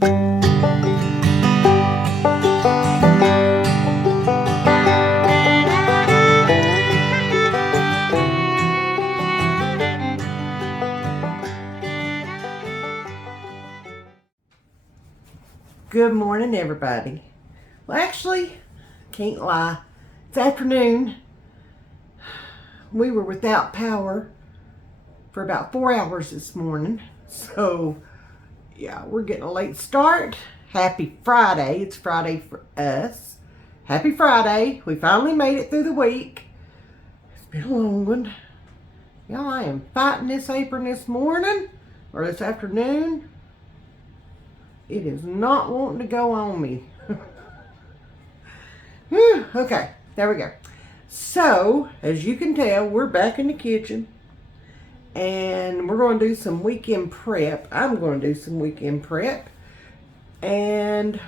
Good morning, everybody. Well, actually, can't lie. It's afternoon. We were without power for about 4 hours this morning. So, yeah, we're getting a late start. Happy Friday. It's Friday for us. Happy Friday. We finally made it through the week. It's been a long one. Y'all, I am fighting this apron this morning or this afternoon. It is not wanting to go on me. Okay, there we go. So, as you can tell, we're back in the kitchen. And we're going to do some weekend prep. I'm going to do some weekend prep. And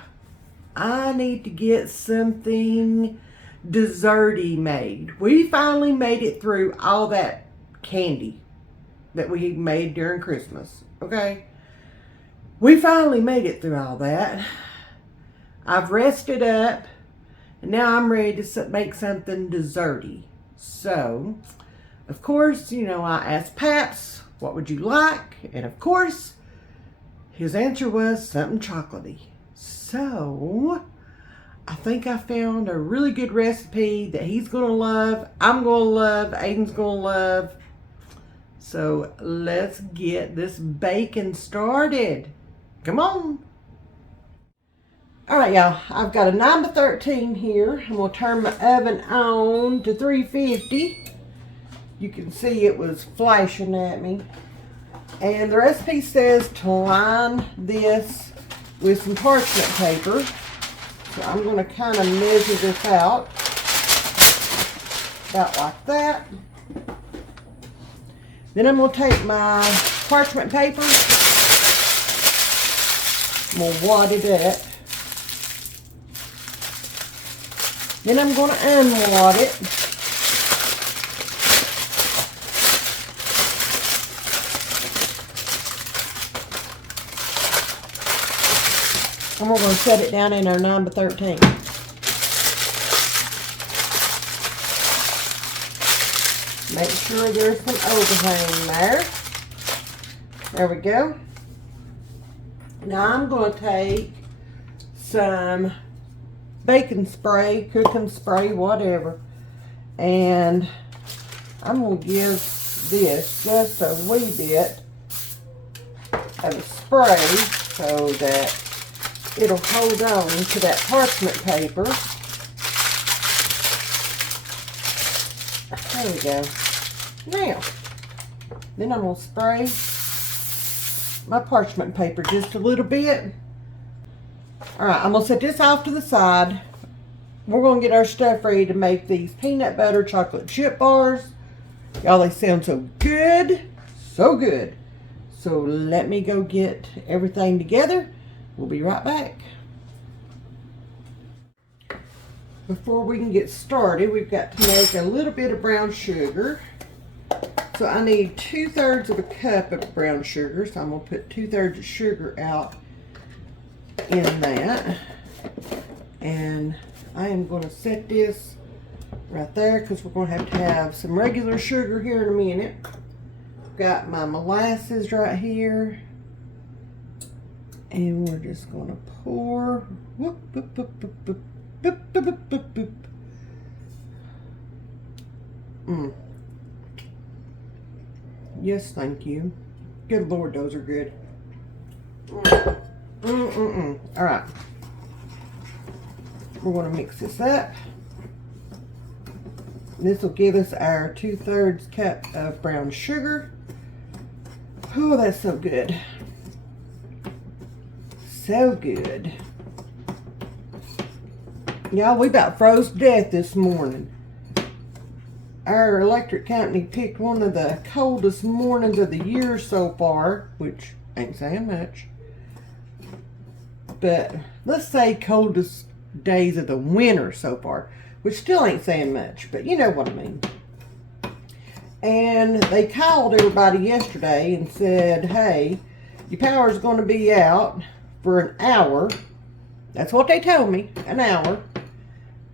I need to get something desserty made. We finally made it through all that candy that we made during Christmas. Okay? We finally made it through all that. I've rested up, and now I'm ready to make something desserty. So, of course, you know, I asked Paps, what would you like? And of course, his answer was something chocolatey. So, I think I found a really good recipe that he's going to love, I'm going to love, Aiden's going to love. So, let's get this baking started. Come on. All right, y'all. I've got a 9x13 here. I'm going to turn my oven on to 350. You can see it was flashing at me. And the recipe says to line this with some parchment paper. So I'm going to kind of measure this out. About like that. Then I'm going to take my parchment paper. I'm going to wad it up. Then I'm going to unwad it. And we're going to set it down in our 9x13. Make sure there's some overhang there. There we go. Now I'm going to take some baking spray, cooking spray, whatever. And I'm going to give this just a wee bit of spray so that it'll hold on to that parchment paper. There we go. Now, then I'm going to spray my parchment paper just a little bit. Alright, I'm going to set this off to the side. We're going to get our stuff ready to make these peanut butter chocolate chip bars. Y'all, they sound so good. So good. So let me go get everything together. We'll be right back. Before we can get started, we've got to make a little bit of brown sugar. So I need 2/3 of a cup of brown sugar. So I'm going to put 2/3 of sugar out in that. And I am going to set this right there because we're going to have some regular sugar here in a minute. Got my molasses right here. And we're just going to pour. Whoop, whoop, whoop, whoop, whoop, whoop, whoop, whoop, whoop. Yes, thank you. Good Lord, those are good. All right. We're going to mix this up. This will give us our 2/3 cup of brown sugar. Oh, that's so good. So good. Y'all, we about froze to death this morning. Our electric company picked one of the coldest mornings of the year so far, which ain't saying much. But let's say coldest days of the winter so far, which still ain't saying much, but you know what I mean. And they called everybody yesterday and said, hey, your power's going to be out for an hour. That's what they told me, an hour.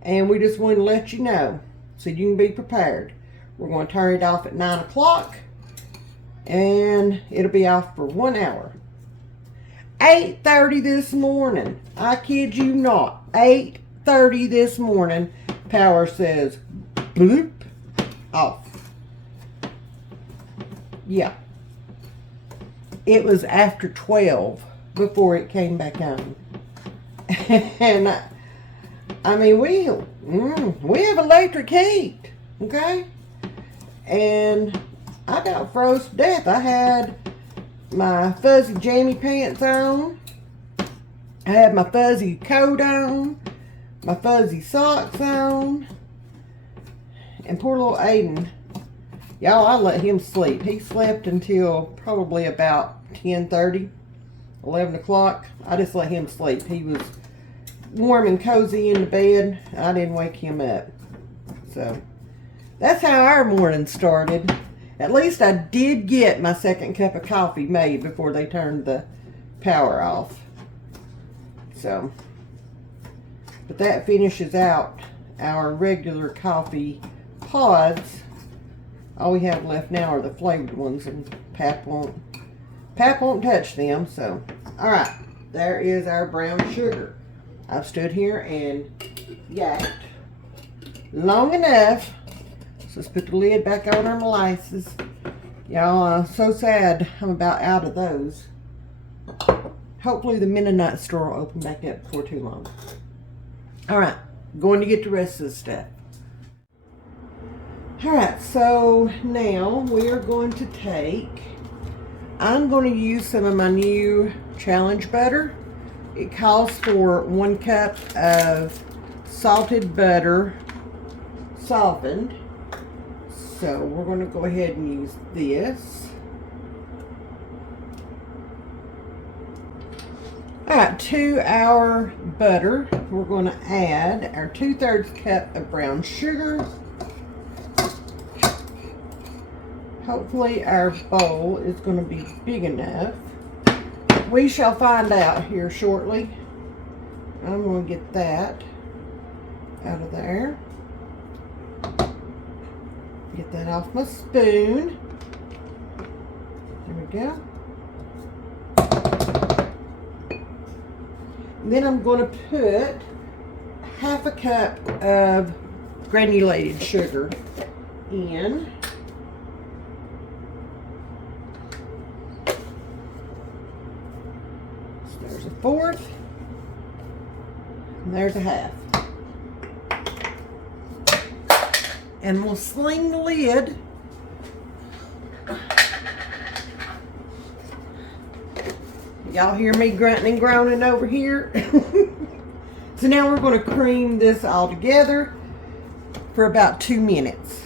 And we just wanted to let you know so you can be prepared. We're going to turn it off at 9 o'clock. And it'll be off for 1 hour. 8:30 this morning. I kid you not. 8:30 this morning. Power says, bloop, off. Yeah. It was after 12 before it came back on. And I mean, we have electric heat, okay? And I got froze to death. I had my fuzzy jammy pants on. I had my fuzzy coat on. My fuzzy socks on. And poor little Aiden. Y'all, I let him sleep. He slept until probably about 10:30, 11 o'clock. I just let him sleep. He was warm and cozy in the bed. I didn't wake him up. So, that's how our morning started. At least I did get my second cup of coffee made before they turned the power off. So, but that finishes out our regular coffee pods. All we have left now are the flavored ones, and Pap won't touch them. So, all right, there is our brown sugar. I've stood here and yacked long enough. So let's put the lid back on our molasses. Y'all, so sad I'm about out of those. Hopefully the Mennonite store will open back up before too long. All right, going to get the rest of the stuff. All right, so now we are going to I'm going to use some of my new challenge butter. It calls for 1 cup of salted butter, softened. So we're going to go ahead and use this. All right, to our butter, we're going to add our 2/3 cup of brown sugar. Hopefully our bowl is going to be big enough. We shall find out here shortly. I'm going to get that out of there. Get that off my spoon. There we go. And then I'm going to put 1/2 cup of granulated sugar in. So there's 1/4. And there's 1/2. And we'll sling the lid. Y'all hear me grunting and groaning over here? So now we're going to cream this all together for about 2 minutes.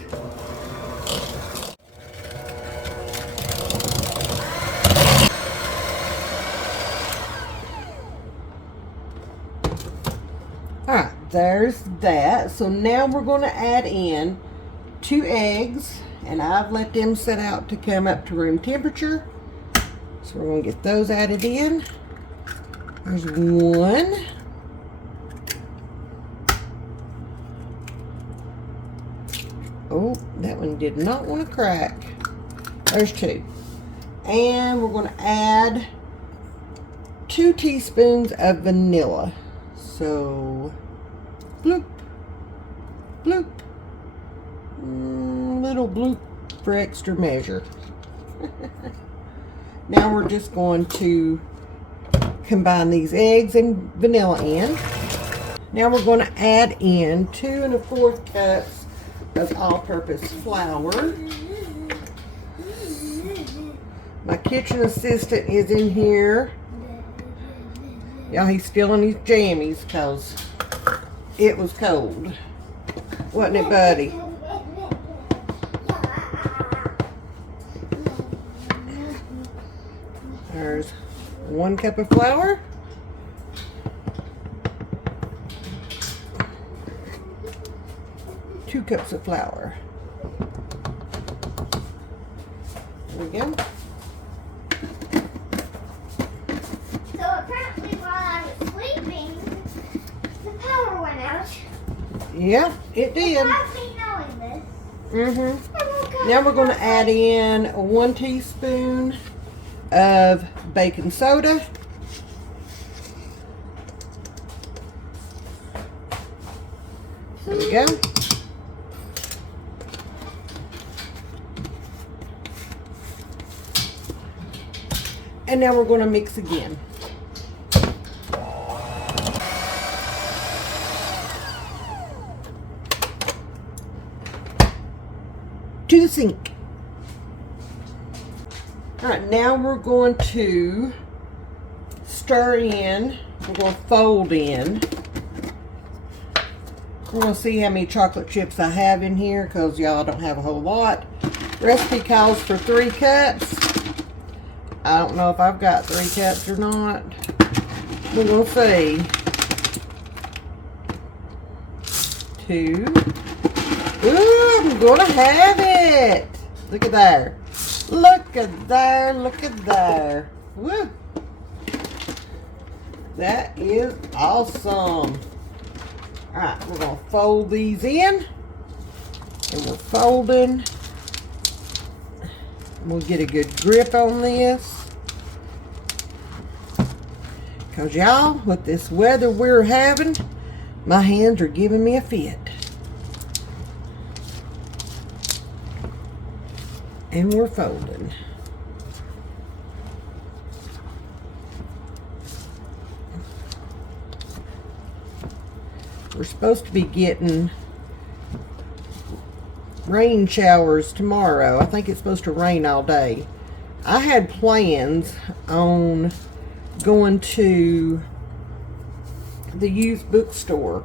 Alright, there's that. So now we're going to add in 2 eggs, and I've let them set out to come up to room temperature. So we're going to get those added in. There's 1. Oh, that one did not want to crack. There's 2. And we're going to add 2 teaspoons of vanilla. So, bloop, bloop. Little bloop for extra measure. Now we're just going to combine these eggs and vanilla in. Now we're going to add in 2 1/4 cups of all-purpose flour. My kitchen assistant is in here. Y'all, he's still in his jammies because it was cold. Wasn't it, buddy? There's 1 cup of flour. 2 cups of flour. There we go. So apparently Yeah, it did. Now we're going to add in 1 teaspoon of baking soda. There we go. And now we're going to mix again. To the sink. Alright, now we're going to stir in. We're going to fold in. We're going to see how many chocolate chips I have in here because y'all don't have a whole lot. Recipe calls for 3 cups. I don't know if I've got 3 cups or not. We're going to see. 2. Ooh, I'm going to have it. Look at there. Look at there. Look at there. Woo. That is awesome. Alright, we're going to fold these in. And we're folding. We'll get a good grip on this. Because y'all, with this weather we're having, my hands are giving me a fit. And we're folding. We're supposed to be getting rain showers tomorrow. I think it's supposed to rain all day. I had plans on going to the used bookstore,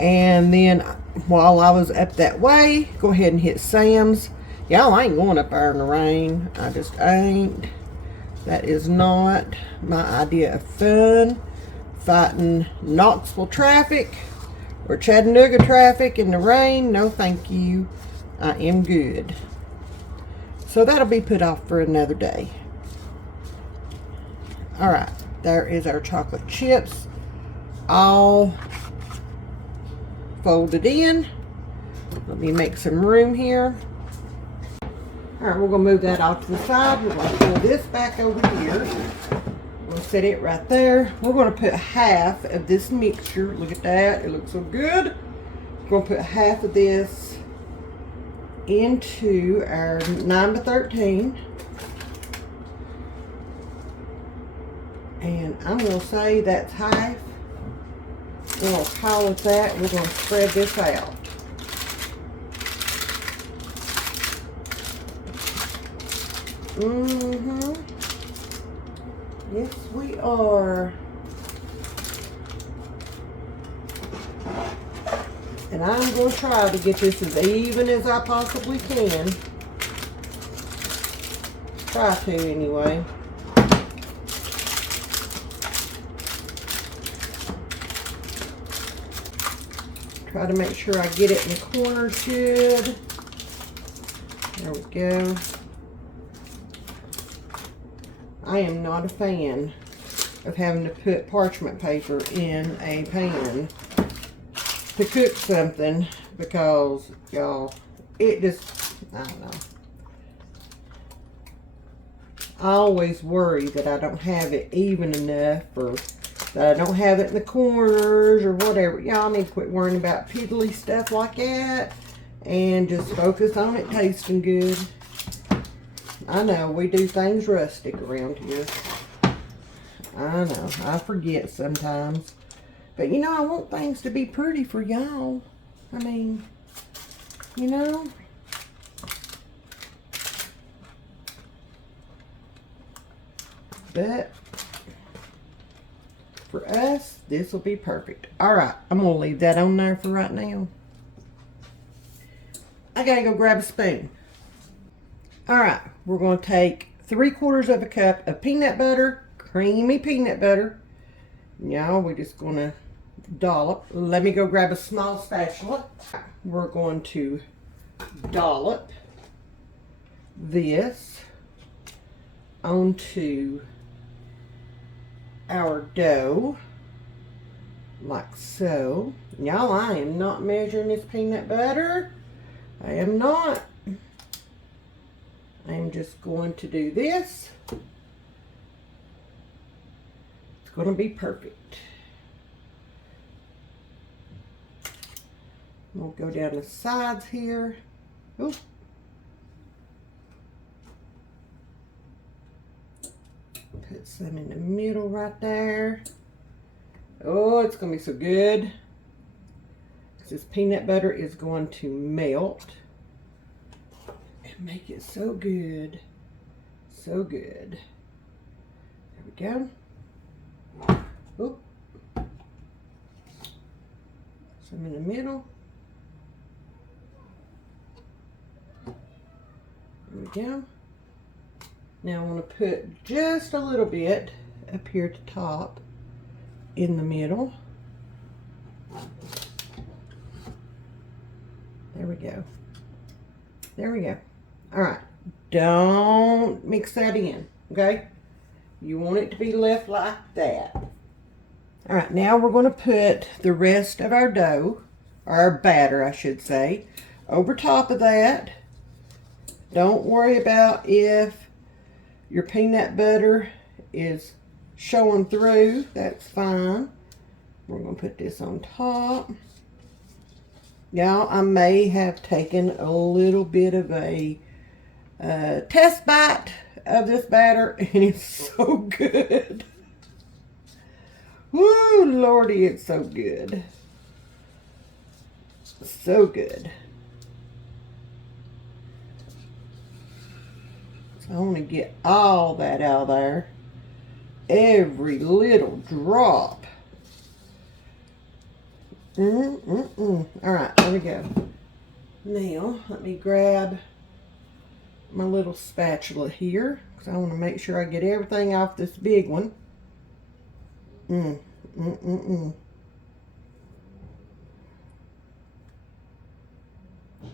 and then while I was up that way, go ahead and hit Sam's. Y'all, I ain't going up there in the rain. I just ain't. That is not my idea of fun. Fighting Knoxville traffic or Chattanooga traffic in the rain. No, thank you. I am good. So that'll be put off for another day. Alright, there is our chocolate chips all folded in. Let me make some room here. Alright, we're going to move that off to the side. We're going to pull this back over here. We'll set it right there. We're going to put half of this mixture. Look at that. It looks so good. We're going to put half of this into our 9x13. And I'm going to say that's half. We're going to call it that. We're going to spread this out. Yes, we are. And I'm going to try to get this as even as I possibly can. Try to, anyway. Try to make sure I get it in the corners good. There we go. I am not a fan of having to put parchment paper in a pan to cook something because, y'all, it just, I don't know. I always worry that I don't have it even enough or that I don't have it in the corners or whatever. Y'all need to quit worrying about piddly stuff like that and just focus on it tasting good. I know, we do things rustic around here. I know, I forget sometimes. But, you know, I want things to be pretty for y'all. I mean, you know. But, for us, this will be perfect. Alright, I'm going to leave that on there for right now. I gotta go grab a spoon. Alright, we're going to take 3/4 of a cup of peanut butter, creamy peanut butter. Now we're just going to dollop. Let me go grab a small spatula. We're going to dollop this onto our dough like so. Y'all, I am not measuring this peanut butter. I am not. I am just going to do this. It's going to be perfect. We'll go down the sides here. Ooh. Put some in the middle right there. Oh, it's going to be so good. This peanut butter is going to melt and make it so good. So good. There we go. Oop. Some in the middle. There we go. Now I want to put just a little bit up here at the top in the middle. There we go. There we go. All right. Don't mix that in, okay? You want it to be left like that. All right, now we're going to put the rest of our dough, or our batter, I should say, over top of that. Don't worry about if your peanut butter is showing through. That's fine. We're going to put this on top. Now, I may have taken a little bit of a test bite of this batter, and it's so good. Woo, Lordy, it's so good. So good. So I want to get all that out of there. Every little drop. All right, there we go. Now, let me grab my little spatula here, because I want to make sure I get everything off this big one.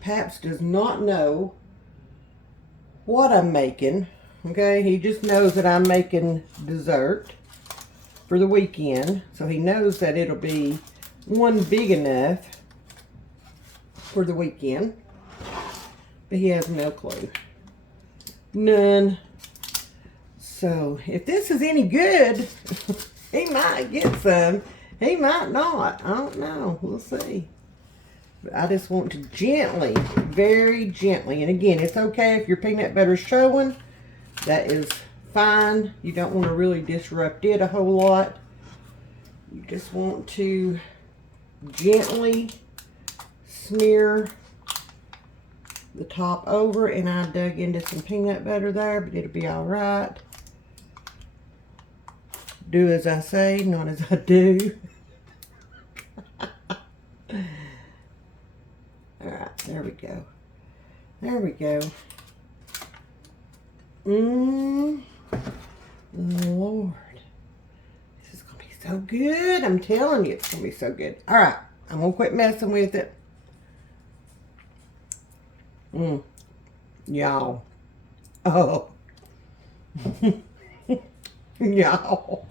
Paps does not know what I'm making, okay? He just knows that I'm making dessert for the weekend, so he knows that it'll be one big enough for the weekend, but he has no clue. None. So if this is any good, he might get some. He might not. I don't know. We'll see. But I just want to gently, very gently, and again, it's okay if your peanut butter's showing. That is fine. You don't want to really disrupt it a whole lot. You just want to gently smear the top over, and I dug into some peanut butter there, but it'll be all right. Do as I say, not as I do. All right, there we go. There we go. Lord. This is going to be so good. I'm telling you, it's going to be so good. All right, I'm going to quit messing with it. Y'all. Oh. Y'all.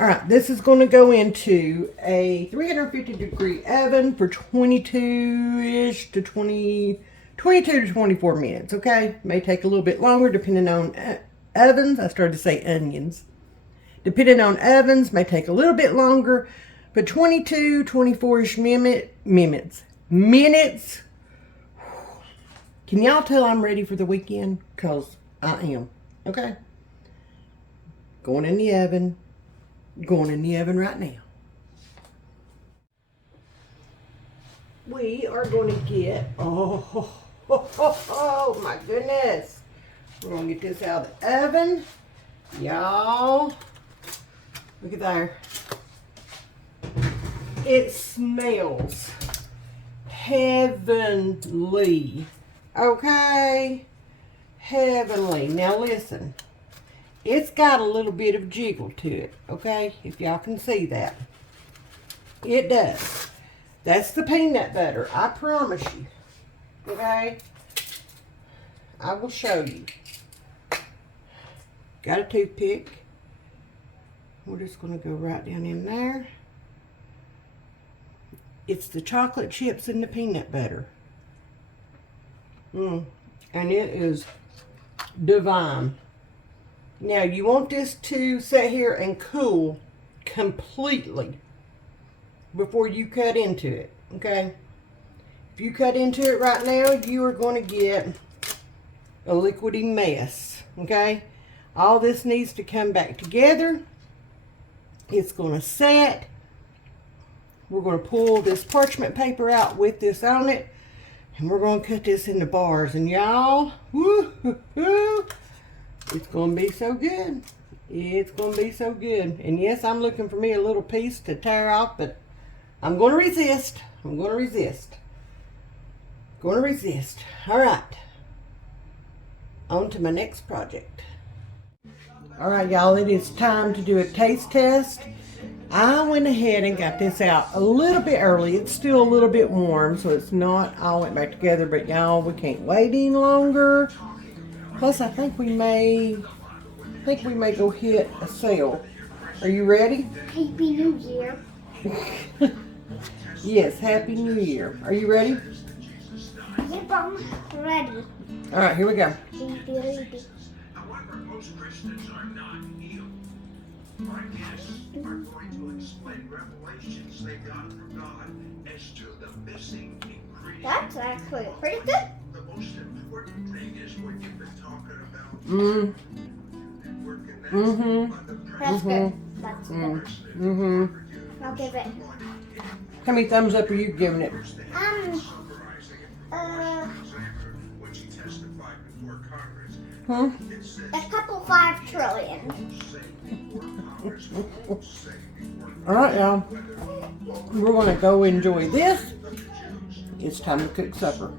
All right, this is going to go into a 350-degree oven for 22 to 24 minutes, okay? May take a little bit longer depending on ovens. I started to say onions. Depending on ovens, may take a little bit longer, but 24-ish minutes. Can y'all tell I'm ready for the weekend? Because I am, okay? Going in the oven. Going in the oven right now. We are going to get, oh my goodness. We're going to get this out of the oven. Y'all, look at there. It smells heavenly. Okay? Heavenly. Now listen. It's got a little bit of jiggle to it, okay? If y'all can see that. It does. That's the peanut butter, I promise you. Okay? I will show you. Got a toothpick. We're just going to go right down in there. It's the chocolate chips and the peanut butter. And it is divine. Now you want this to sit here and cool completely before you cut into it, okay? If you cut into it right now, you are going to get a liquidy mess, okay? All this needs to come back together. It's going to set. We're going to pull this parchment paper out with this on it, and we're going to cut this into bars. And y'all, woo-hoo-hoo, it's going to be so good. It's going to be so good. And yes, I'm looking for me a little piece to tear off, but I'm going to resist. I'm going to resist. Going to resist. All right. On to my next project. All right, y'all, it is time to do a taste test. I went ahead and got this out a little bit early. It's still a little bit warm, so it's not all went back together, but y'all, we can't wait any longer. Plus, I think we may go hit a sale. Are you ready? Happy New Year. Yes, Happy New Year. Are you ready? Yep, I'm ready. All right, here we go. However, most Christians are not healed. My guests are going to explain revelations they got from God as to the missing ingredient. That's actually pretty good. The most important thing is what you've been talking about. And working that on the That's good. That's good. I'll give it. How many thumbs up are you giving it? When she testified before Congress, A couple 5 trillion. All right, y'all. We're going to go enjoy this. It's time to cook supper.